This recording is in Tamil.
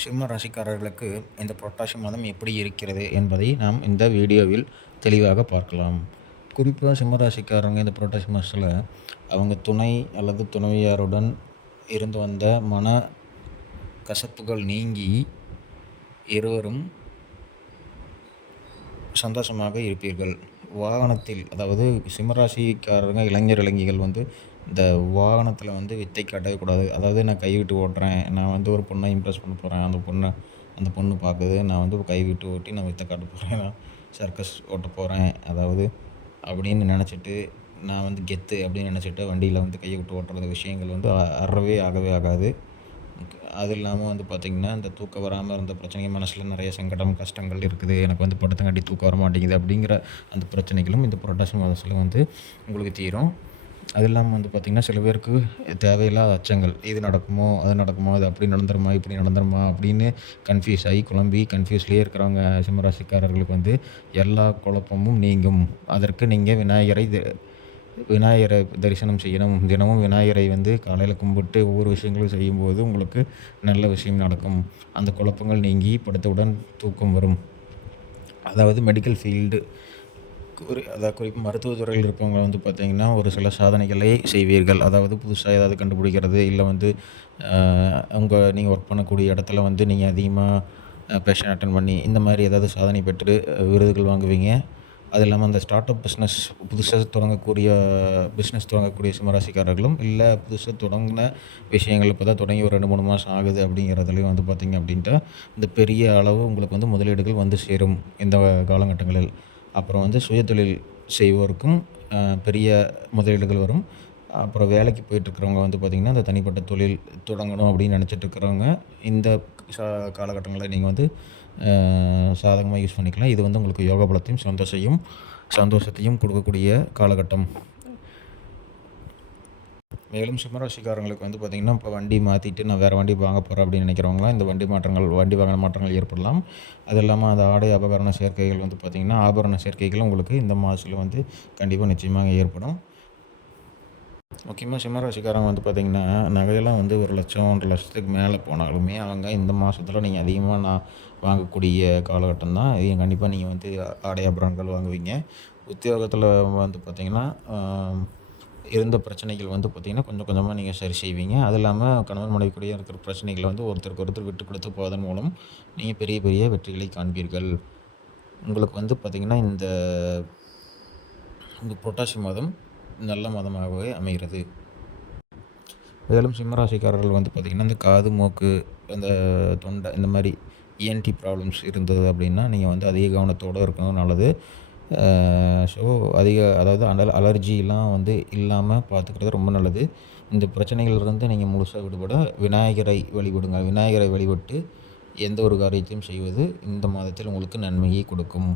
சிம்ம ராசிக்காரர்களுக்கு இந்த புரட்டாசி மாதம் எப்படி இருக்கிறது என்பதை நாம் இந்த வீடியோவில் தெளிவாக பார்க்கலாம். குறிப்பாக சிம்ம ராசிக்காரங்க இந்த புரட்டாசி மாதத்தில் அவங்க துணை அல்லது துணைவியாருடன் இருந்து வந்த மன கசப்புகள் நீங்கி இருவரும் சந்தோஷமாக இருப்பீர்கள். வாகனத்தில் அதாவது சிம்மராசிக்காரங்க இளைஞர் இளைஞிகள் வந்து இந்த வாகனத்தில் வந்து வித்தை காட்டவே கூடாது அதாவது நான் கை விட்டு ஓட்டுறேன் நான் வந்து ஒரு பொண்ணை இம்ப்ரெஸ் பண்ண போகிறேன் அந்த பொண்ணை அந்த பொண்ணு பார்க்குது நான் வந்து கை விட்டு ஓட்டி நான் வித்தை காட்ட போகிறேன் நான் சர்க்கஸ் ஓட்ட போகிறேன் அதாவது அப்படின்னு நினச்சிட்டு நான் வந்து கெத்து அப்படின்னு நினச்சிட்டு வண்டியில் வந்து கையை விட்டு ஓட்டுறது விஷயங்கள் வந்து அறவே ஆகவே ஆகாது. அது இல்லாமல் வந்து பார்த்திங்கன்னா அந்த தூக்கம் வராமல் இருந்த பிரச்சனைகள் மனசில் நிறைய சங்கடம் கஷ்டங்கள் இருக்குது. எனக்கு வந்து படுத்தங்காட்டி தூக்கம் வர மாட்டேங்குது அப்படிங்கிற அந்த பிரச்சனைகளும் இந்த புரட்டாசி மாதத்தில் வந்து உங்களுக்கு தீரும். அது இல்லாமல் வந்து பார்த்திங்கன்னா சில பேருக்கு தேவையில்லாத அச்சங்கள். இது நடக்குமோ அது நடக்குமோ அது அப்படி நடந்துருமா இப்படி நடந்துருமா அப்படின்னு கன்ஃபியூஸ் ஆகி குழம்பி கன்ஃபியூஸ்லேயே இருக்கிறவங்க சிம்மராசிக்காரர்களுக்கு வந்து எல்லா குழப்பமும் நீங்கும். அதற்கு நீங்கள் விநாயகரை விநாயகரை தரிசனம் செய்யணும். தினமும் விநாயகரை வந்து காலையில் கும்பிட்டு ஒவ்வொரு விஷயங்களும் செய்யும்போது உங்களுக்கு நல்ல விஷயம் நடக்கும். அந்த குழப்பங்கள் நீங்கி படுத்தவுடன் தூக்கம் வரும். அதாவது மெடிக்கல் ஃபீல்டு குறி அதாவது குறிப்பு மருத்துவத்துறையில் இருப்பவங்க வந்து பார்த்திங்கன்னா ஒரு சில சாதனைகளை செய்வீர்கள். அதாவது புதுசாக ஏதாவது கண்டுபிடிக்கிறது இல்லை வந்து உங்கள் நீங்கள் ஒர்க் பண்ணக்கூடிய இடத்துல வந்து நீங்கள் அதிகமாக பேஷன் அட்டன் பண்ணி இந்த மாதிரி ஏதாவது சாதனை பெற்று விருதுகள் வாங்குவீங்க. அது இல்லாமல் அந்த ஸ்டார்ட் அப் பிஸ்னஸ் புதுசாக தொடங்கக்கூடிய பிஸ்னஸ் தொடங்கக்கூடிய சிம்மராசிக்காரர்களும் இல்லை புதுசாக தொடங்கின விஷயங்கள் இப்போ தான் தொடங்கி ஒரு ரெண்டு மூணு மாதம் ஆகுது அப்படிங்கிறதுலையும் வந்து பார்த்திங்க அப்படின்ட்டு இந்த பெரிய அளவு உங்களுக்கு வந்து முதலீடுகள் வந்து சேரும் இந்த காலகட்டங்களில். அப்புறம் வந்து சுயதொழில் செய்வோருக்கும் பெரிய முதலீடுகள் வரும். அப்புறம் வேலைக்கு போயிட்டுருக்கிறவங்க வந்து பார்த்திங்கன்னா இந்த தனிப்பட்ட தொழில் தொடங்கணும் அப்படின்னு நினச்சிட்டு இருக்கிறவங்க இந்த சா காலகட்டங்களில் நீங்கள் வந்து சாதகமாக யூஸ் பண்ணிக்கலாம். இது வந்து உங்களுக்கு யோகா பலத்தையும் சந்தோஷையும் சந்தோஷத்தையும் கொடுக்கக்கூடிய காலகட்டம். மேலும் சிம்மராசிக்காரங்களுக்கு வந்து பார்த்திங்கன்னா இப்போ வண்டி மாற்றிட்டு நான் வேறு வண்டி வாங்க போகிறேன் அப்படின்னு நினைக்கிறவங்களாம் இந்த வண்டி மாற்றங்கள் வண்டி வாகன மாற்றங்கள் ஏற்படலாம். அது இல்லாமல் அந்த ஆடை அபகரண சேர்க்கைகள் வந்து பார்த்திங்கன்னா ஆபரண சேர்க்கைகள் உங்களுக்கு இந்த மாதத்தில் வந்து கண்டிப்பாக நிச்சயமாக ஏற்படும். முக்கியமாக சிம்மராசிக்காரங்க வந்து பார்த்திங்கன்னா நகையெல்லாம் வந்து ஒரு லட்சம் ஒன்றரை லட்சத்துக்கு மேலே போனாலுமே அவங்க இந்த மாதத்தில் நீங்கள் அதிகமாக நான் வாங்கக்கூடிய காலகட்டம் தான். இது கண்டிப்பாக நீங்கள் வந்து ஆடை வாங்குவீங்க. உத்தியோகத்தில் வந்து பார்த்திங்கன்னா இருந்த பிரச்சனைகள் வந்து பார்த்திங்கன்னா கொஞ்சம் கொஞ்சமாக நீங்கள் சரி செய்வீங்க. அது இல்லாமல் கணவன் மனைவிக்குடைய இருக்கிற பிரச்சனைகளை வந்து ஒருத்தருக்கு ஒருத்தர் விட்டு கொடுத்து போவதன் மூலம் நீங்கள் பெரிய பெரிய வெற்றிகளை காண்பீர்கள். உங்களுக்கு வந்து பார்த்திங்கன்னா இந்த இந்த புரட்டாசி மாதம் நல்ல மதமாகவே அமைகிறது. மேலும் சிம்மராசிக்காரர்கள் வந்து பார்த்திங்கன்னா இந்த காது மூக்கு அந்த தொண்டை இந்த மாதிரி இஎன்டி ப்ராப்ளம்ஸ் இருந்தது அப்படின்னா நீங்கள் வந்து அதிக கவனத்தோடு இருக்கணும். நல்லது. ஸோ அதிக அதாவது அனல் அலர்ஜிலாம் வந்து இல்லாமல் பார்த்துக்கிறது ரொம்ப நல்லது. இந்த பிரச்சனைகளிலிருந்து நீங்கள் முழுசாக விடுபட விநாயகரை வழிபடுங்க விநாயகரை வழிபட்டு எந்த ஒரு காரியத்தையும் செய்வது இந்த மாதத்தில் உங்களுக்கு நன்மையை கொடுக்கும்.